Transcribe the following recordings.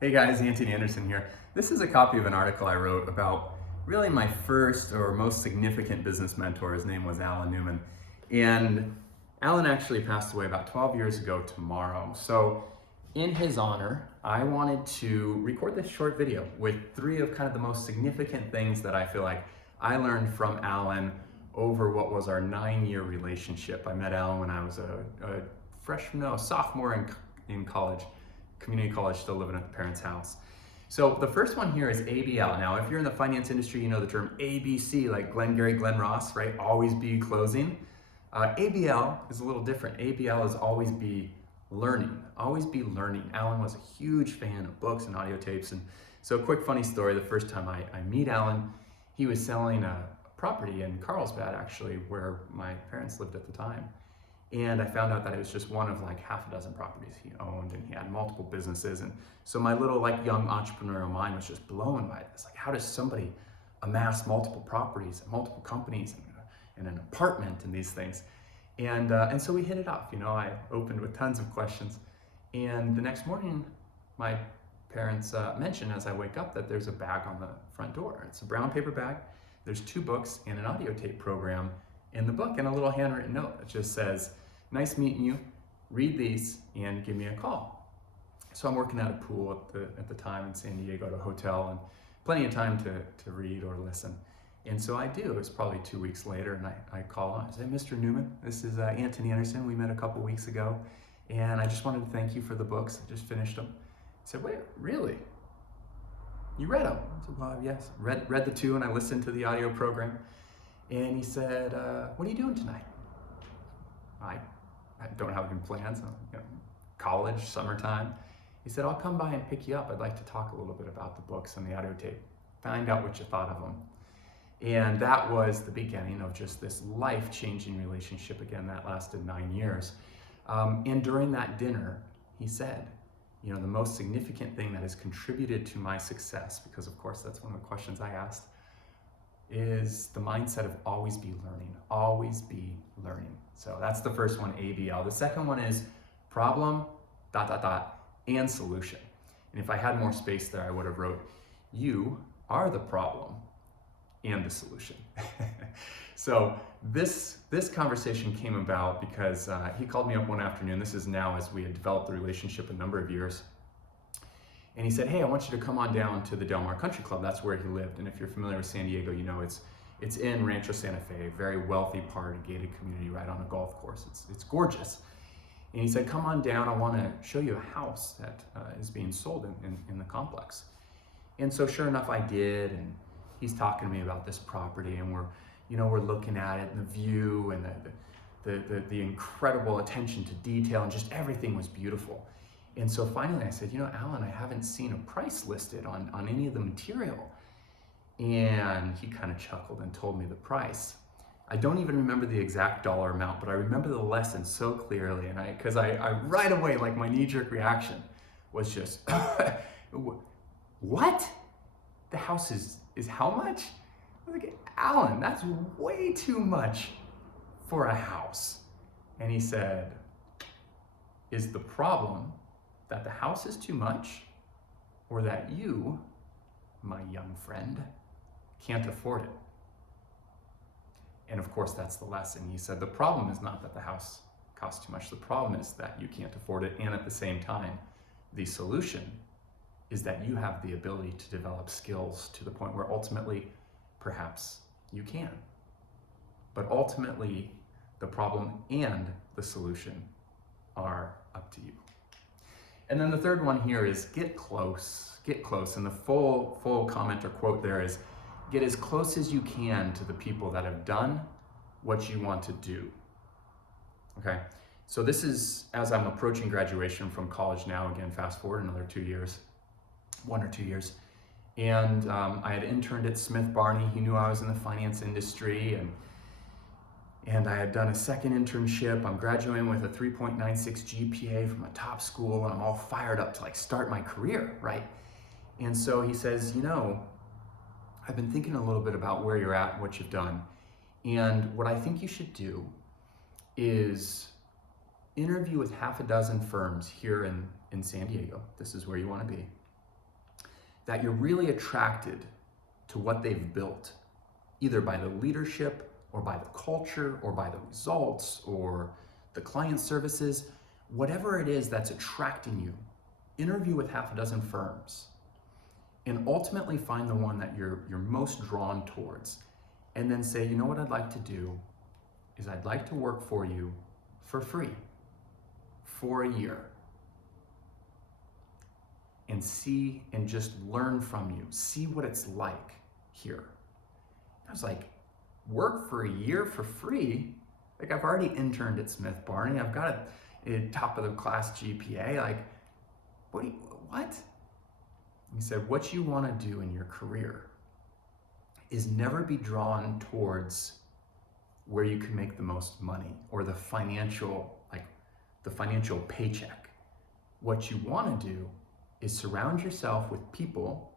Hey guys, Anton Anderson here. This is a copy of an article I wrote about really my first or most significant business mentor. His name was Alan Newman. And Alan actually passed away about 12 years ago tomorrow. So in his honor, I wanted to record this short video with three of kind of the most significant things that I feel like I learned from Alan over what was our 9-year relationship. I met Alan when I was a sophomore in college. Community college, still living at the parents' house. So the first one here is A.B.L. Now, if you're in the finance industry, you know the term ABC, like Glengarry Glen Ross, right? Always be closing. A.B.L. is a little different. A.B.L. is always be learning. Always be learning. Alan was a huge fan of books and audio tapes. And so quick funny story, the first time I meet Alan, he was selling a property in Carlsbad, actually, where my parents lived at the time. And I found out that it was just one of like half a dozen properties he owned, and he had multiple businesses. And so my little like young entrepreneurial mind was just blown by this. Like, how does somebody amass multiple properties and multiple companies and an apartment and these things? And so we hit it off. You know, I opened with tons of questions. And the next morning, my parents mentioned as I wake up that there's a bag on the front door. It's a brown paper bag. There's 2 books and an audio tape program in the book, and a little handwritten note that just says, "Nice meeting you, read these and give me a call." So I'm working at a pool at the time in San Diego at a hotel, and plenty of time to read or listen. And so I do. It's probably 2 weeks later, and I call on. I say, "Mr. Newman, this is Anton Anderson. We met a couple weeks ago, and I just wanted to thank you for the books. I just finished them." He said, "Wait, really? You read them?" I said, "Well, yes. Read the 2, and I listened to the audio program." And he said, "What are you doing tonight?" I don't have any plans. College, summertime. He said, "I'll come by and pick you up. I'd like to talk a little bit about the books and the audio tape. Find out what you thought of them." And that was the beginning of just this life-changing relationship again that lasted 9 years. And during that dinner, he said, you know, the most significant thing that has contributed to my success, because of course that's one of the questions I asked, is the mindset of always be learning, always be learning. So that's the first one, A.B.L. The second one is problem, ... and solution. And if I had more space there, I would have wrote, you are the problem and the solution. So this conversation came about because he called me up one afternoon. This is now as we had developed the relationship a number of years. And he said, "Hey, I want you to come on down to the Del Mar Country Club." That's where he lived. And if you're familiar with San Diego, you know it's in Rancho Santa Fe, a very wealthy part of a gated community right on a golf course. It's gorgeous. And he said, "Come on down. I want to show you a house that is being sold in the complex." And so sure enough, I did. And he's talking to me about this property, and we're looking at it and the view and the incredible attention to detail, and just everything was beautiful. And so finally I said, "Alan, I haven't seen a price listed on any of the material." And he kind of chuckled and told me the price. I don't even remember the exact dollar amount, but I remember the lesson so clearly. And because I right away, like my knee-jerk reaction was just, "What? The house is how much?" I was like, "Alan, that's way too much for a house." And he said, "Is the problem that the house is too much, or that you, my young friend, can't afford it?" And of course, that's the lesson. He said, the problem is not that the house costs too much. The problem is that you can't afford it. And at the same time, the solution is that you have the ability to develop skills to the point where ultimately, perhaps you can. But ultimately, the problem and the solution are up to you. And then the third one here is get close, get close. And the full comment or quote there is, get as close as you can to the people that have done what you want to do. Okay, so this is as I'm approaching graduation from college now, again, fast forward another 2 years, 1 or 2 years. And I had interned at Smith Barney. He knew I was in the finance industry, and I had done a second internship. I'm graduating with a 3.96 GPA from a top school, and I'm all fired up to like start my career, right? And so he says, I've been thinking a little bit about where you're at, what you've done. And what I think you should do is interview with half a dozen firms here in San Diego. This is where you want to be. that you're really attracted to what they've built, either by the leadership or by the culture or by the results or the client services, whatever it is that's attracting you, interview with half a dozen firms and ultimately find the one that you're most drawn towards. And then say, you know what I'd like to do is I'd like to work for you for free for a year and see and just learn from you, see what it's like here. I was like, work for a year for free? Like, I've already interned at Smith Barney. I've got a top of the class GPA. Like, what? He said, what you want to do in your career is never be drawn towards where you can make the most money or the financial paycheck. What you want to do is surround yourself with people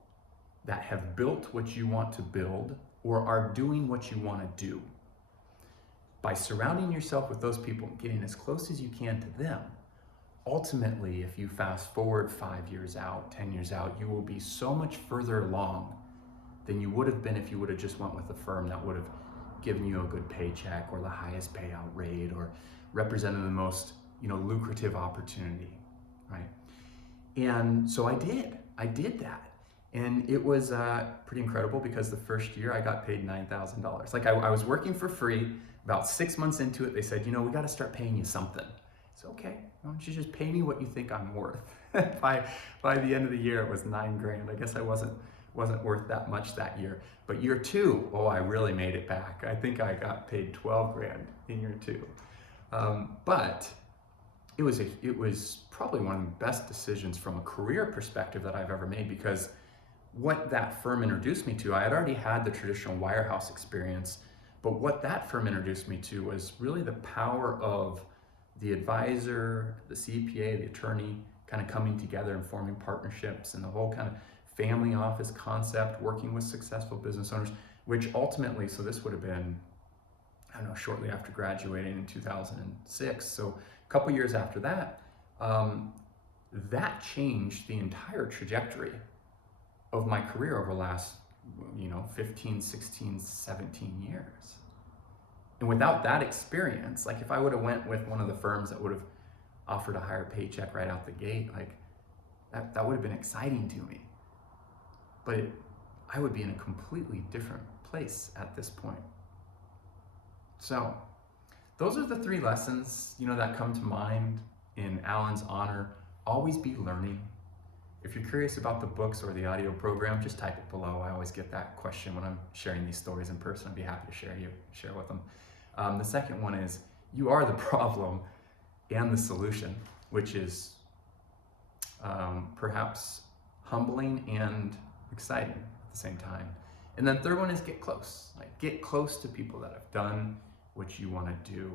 that have built what you want to build or are doing what you want to do. By surrounding yourself with those people, getting as close as you can to them, ultimately, if you fast forward 5 years out, 10 years out, you will be so much further along than you would have been if you would have just went with a firm that would have given you a good paycheck or the highest payout rate or represented the most, lucrative opportunity, right? And so I did that. And it was pretty incredible because the first year I got paid $9,000. Like I was working for free. About 6 months into it, they said, we got to start paying you something. It's okay. Why don't you just pay me what you think I'm worth? By the end of the year, it was $9,000. I guess I wasn't worth that much that year. But year two, I really made it back. I think I got paid $12,000 in year two. But it was probably one of the best decisions from a career perspective that I've ever made, because what that firm introduced me to, I had already had the traditional wirehouse experience, but what that firm introduced me to was really the power of the advisor, the CPA, the attorney, kind of coming together and forming partnerships, and the whole kind of family office concept, working with successful business owners, which ultimately, so this would have been, shortly after graduating in 2006. So a couple years after that, that changed the entire trajectory of my career over the last 15, 16, 17 years. And without that experience, like if I would have went with one of the firms that would have offered a higher paycheck right out the gate, like that would have been exciting to me. But I would be in a completely different place at this point. So those are the 3 lessons, that come to mind in Alan's honor. Always be learning. If you're curious about the books or the audio program, just type it below. I always get that question when I'm sharing these stories in person. I'd be happy to share with them. The second one is, you are the problem and the solution, which is perhaps humbling and exciting at the same time. And then third one is get close. Like, get close to people that have done what you want to do.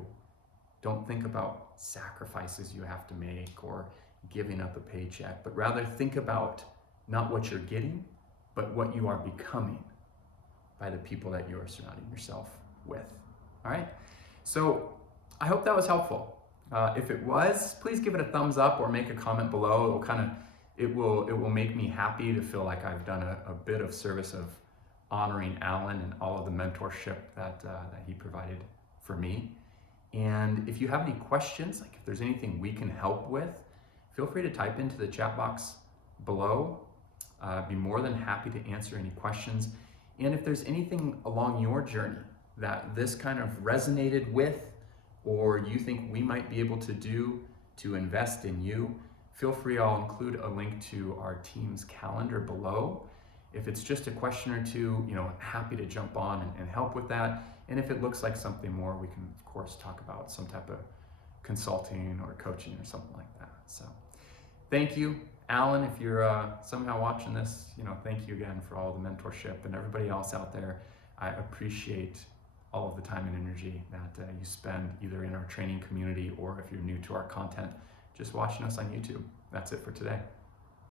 Don't think about sacrifices you have to make or giving up a paycheck, but rather think about not what you're getting, but what you are becoming by the people that you are surrounding yourself with. All right? So I hope that was helpful. If it was, please give it a thumbs up or make a comment below. It will make me happy to feel like I've done a bit of service of honoring Alan and all of the mentorship that he provided for me. And if you have any questions, like if there's anything we can help with, feel free to type into the chat box below. I'd be more than happy to answer any questions. And if there's anything along your journey that this kind of resonated with, or you think we might be able to do to invest in you, feel free. I'll include a link to our team's calendar below. If it's just a question or two, happy to jump on and help with that. And if it looks like something more, we can, of course, talk about some type of consulting or coaching or something like that. So thank you. Alan, if you're somehow watching this, thank you again for all the mentorship, and everybody else out there. I appreciate all of the time and energy that you spend either in our training community or if you're new to our content, just watching us on YouTube. That's it for today.